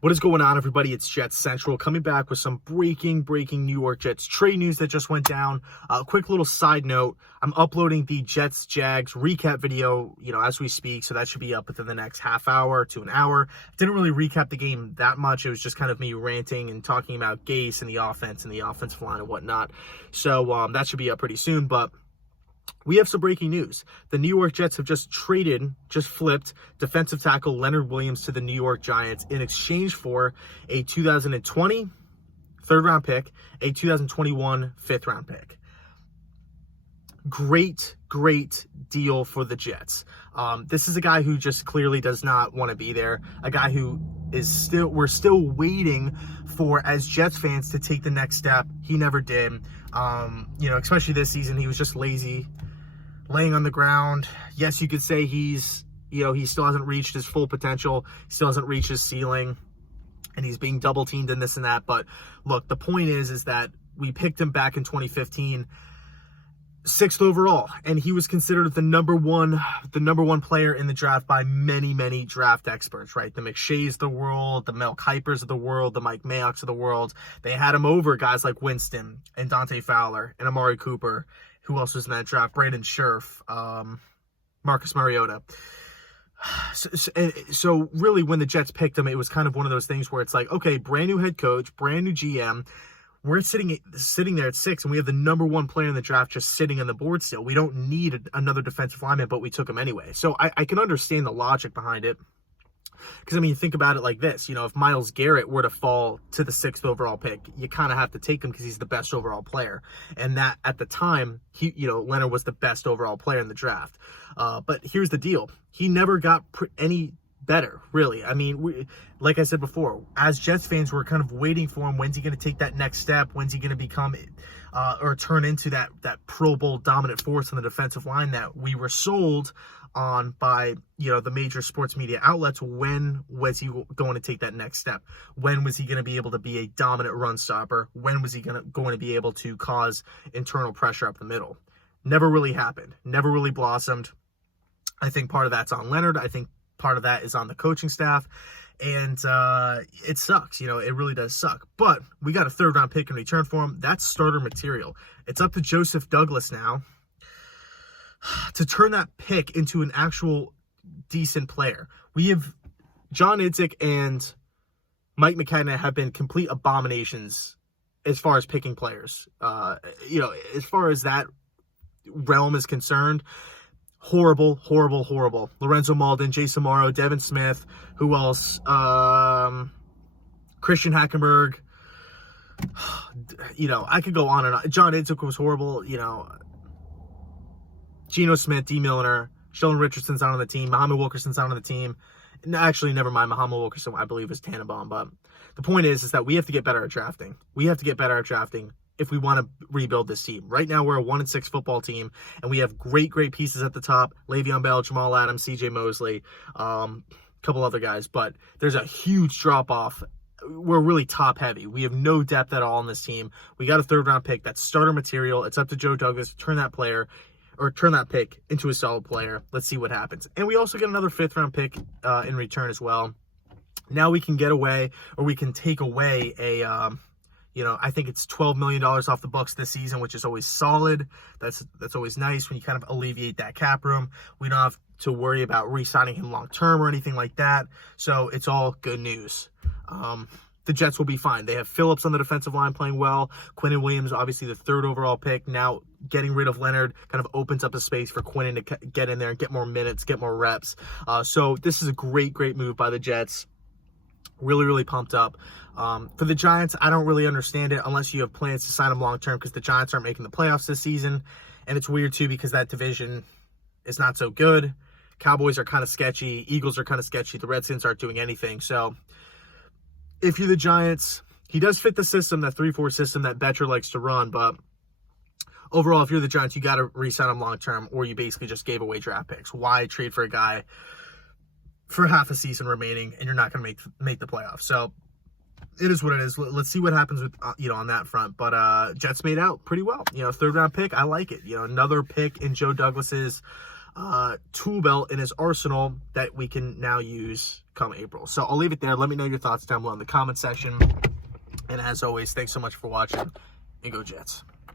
What is going on, everybody? It's Jets Central coming back with some breaking New York Jets trade news that just went down. A quick little side note, I'm uploading the Jets-Jags recap video, as we speak, so that should be up within the next half hour to an hour. Didn't really recap the game that much. It was just kind of me ranting and talking about Gase and the offense and the offensive line and whatnot. So that should be up pretty soon, but we have some breaking news. The New York Jets have just flipped defensive tackle Leonard Williams to the New York Giants in exchange for a 2020 third-round pick, a 2021 fifth-round pick. Great deal for the Jets. This is a guy who just clearly does not want to be there. A guy who we're still waiting for, as Jets fans, to take the next step. He never did. Especially this season, he was just lazy, laying on the ground. Yes, you could say he still hasn't reached his full potential, still hasn't reached his ceiling, and he's being double teamed and this and that. But look, the point is that we picked him back in 2015, 6th overall, and he was considered the number one player in the draft by many draft experts, right? The McShays of the world, the Mel Kipers of the world, the Mike Mayocks of the world. They had him over guys like Winston and Dante Fowler and Amari Cooper. Who else was in that draft? Brandon Scherf, Marcus Mariota. So really, when the Jets picked him, it was kind of one of those things where it's like, okay, brand new head coach, brand new GM. We're sitting there at 6, and we have the number one player in the draft just sitting on the board still. We don't need another defensive lineman, but we took him anyway. So I can understand the logic behind it. Because, you think about it like this. If Myles Garrett were to fall to the 6th overall pick, you kind of have to take him because he's the best overall player. And that, at the time, Leonard was the best overall player in the draft. But here's the deal. He never got any better, really. Like I said before, as Jets fans, we're kind of waiting for him. When's he going to take that next step? When's he going to become or turn into that Pro Bowl dominant force on the defensive line that we were sold on by the major sports media outlets? When was he going to take that next step? When was he going to be able to be a dominant run stopper? When was he going to be able to cause internal pressure up the middle? Never really happened. Never really blossomed. I think part of that's on Leonard. I think part of that is on the coaching staff. And it sucks. It really does suck. But we got a third-round pick in return for him. That's starter material. It's up to Joseph Douglas now to turn that pick into an actual decent player. We have John Idzik and Mike McKenna have been complete abominations as far as picking players. As far as that realm is concerned, horrible. Lorenzo Malden, Jason Morrow, Devin Smith, who else? Christian Hackenberg. I could go on and on. John Idzik was horrible. Geno Smith, D. Milliner, Sheldon Richardson's not on the team. Muhammad Wilkerson's not on the team. No, actually, never mind. Muhammad Wilkerson, I believe, is Tannenbaum. But the point is that we have to get better at drafting. We have to get better at drafting if we want to rebuild this team. Right now, we're a 1-6 football team, and we have great pieces at the top. Le'Veon Bell, Jamal Adams, C.J. Mosley, a couple other guys. But there's a huge drop-off. We're really top-heavy. We have no depth at all in this team. We got a third-round pick. That's starter material. It's up to Joe Douglas to turn that pick into a solid player. Let's see what happens. And we also get another 5th-round pick in return as well. Now we can get away, or we can take away I think it's $12 million off the books this season, which is always solid. That's always nice when you kind of alleviate that cap room. We don't have to worry about re-signing him long-term or anything like that. So it's all good news. The Jets will be fine. They have Phillips on the defensive line playing well. Quinnen Williams, obviously the 3rd overall pick. Now getting rid of Leonard kind of opens up a space for Quinnen to get in there and get more minutes, get more reps. So this is a great move by the Jets. Really pumped up. For the Giants, I don't really understand it unless you have plans to sign them long-term, because the Giants aren't making the playoffs this season. And it's weird, too, because that division is not so good. Cowboys are kind of sketchy. Eagles are kind of sketchy. The Redskins aren't doing anything. So if you're the Giants, he does fit the system, that 3-4 system that Betcher likes to run. But overall, if you're the Giants, you got to re-sign him long-term, or you basically just gave away draft picks. Why trade for a guy for half a season remaining and you're not going to make the playoffs? So it is what it is. Let's see what happens with on that front. But Jets made out pretty well. 3rd-round pick, I like it. Another pick in Joe Douglas's tool belt in his arsenal that we can now use come April. So I'll leave it there. Let me know your thoughts down below in the comment section. And as always, thanks so much for watching, and go Jets.